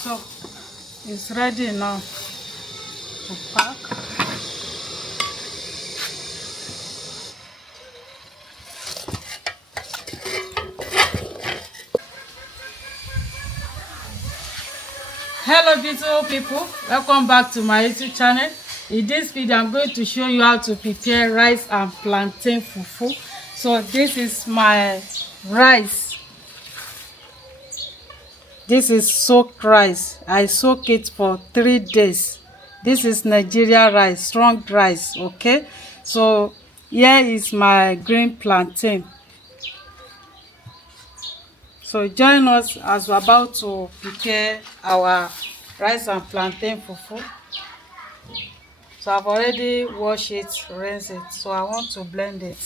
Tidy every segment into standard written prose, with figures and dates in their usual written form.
So it's ready now to pack. Hello beautiful people, welcome back to my YouTube channel. In this video I'm going to show you how to prepare rice and plantain fufu. So this is my rice. This is soaked rice. I soak it for 3 days. This is Nigerian rice, strong rice. Okay, so here is my green plantain. So join us as we're about to prepare our rice and plantain fufu. So I've already washed it, rinsed it. So I want to blend it.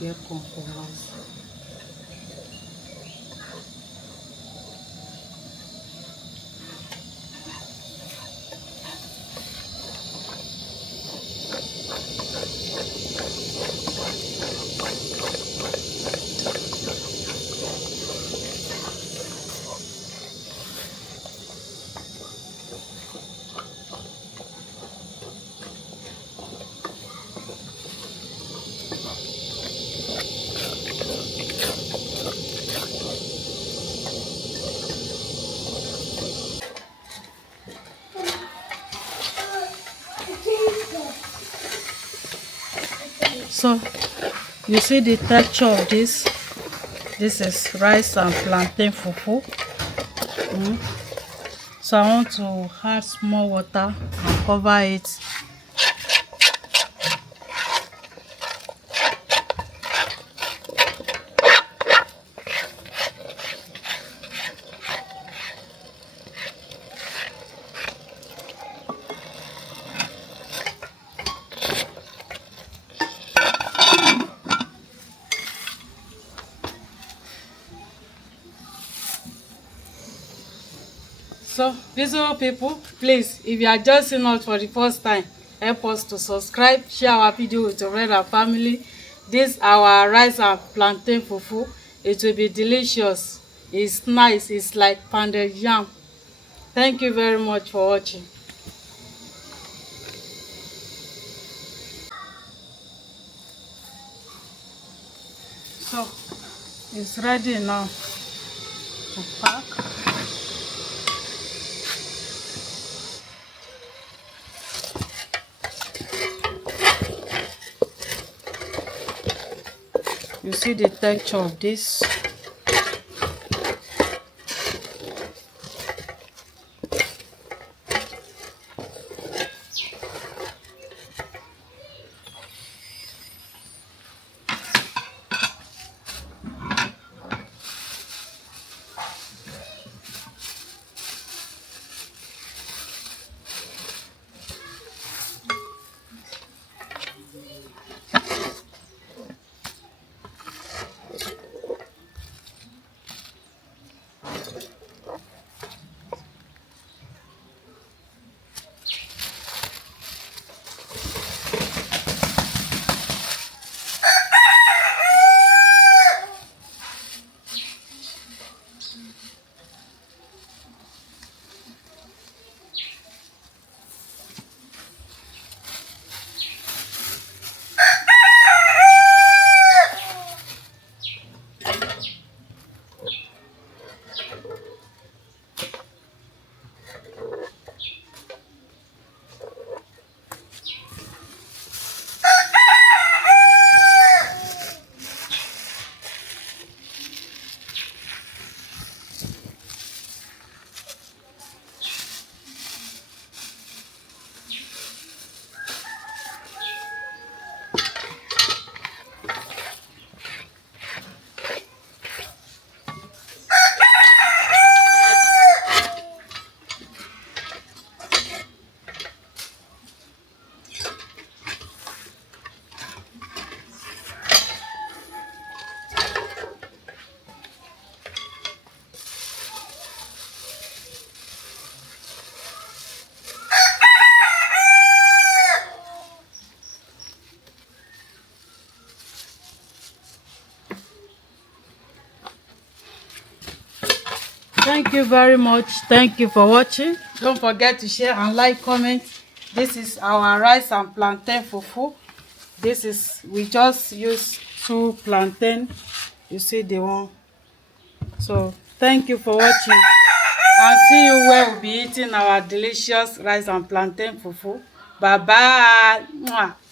Get compromise. So you see the texture of this. This is rice and plantain fufu. So I want to add small water and cover it. So visible people, please, if you are just seeing us for the first time, help us to subscribe, share our video with your friend and family. This our rice and plantain fufu. It will be delicious. It's nice. It's like pounded yam. Thank you very much for watching. So it's ready now to pack. You see the texture of this. Thank you very much. Thank you for watching. Don't forget to share and like, comment. This is our rice and plantain fufu. This is, we just use 2 plantain. You see the one. So thank you for watching, and see you where we'll be eating our delicious rice and plantain fufu. Bye. Bye bye.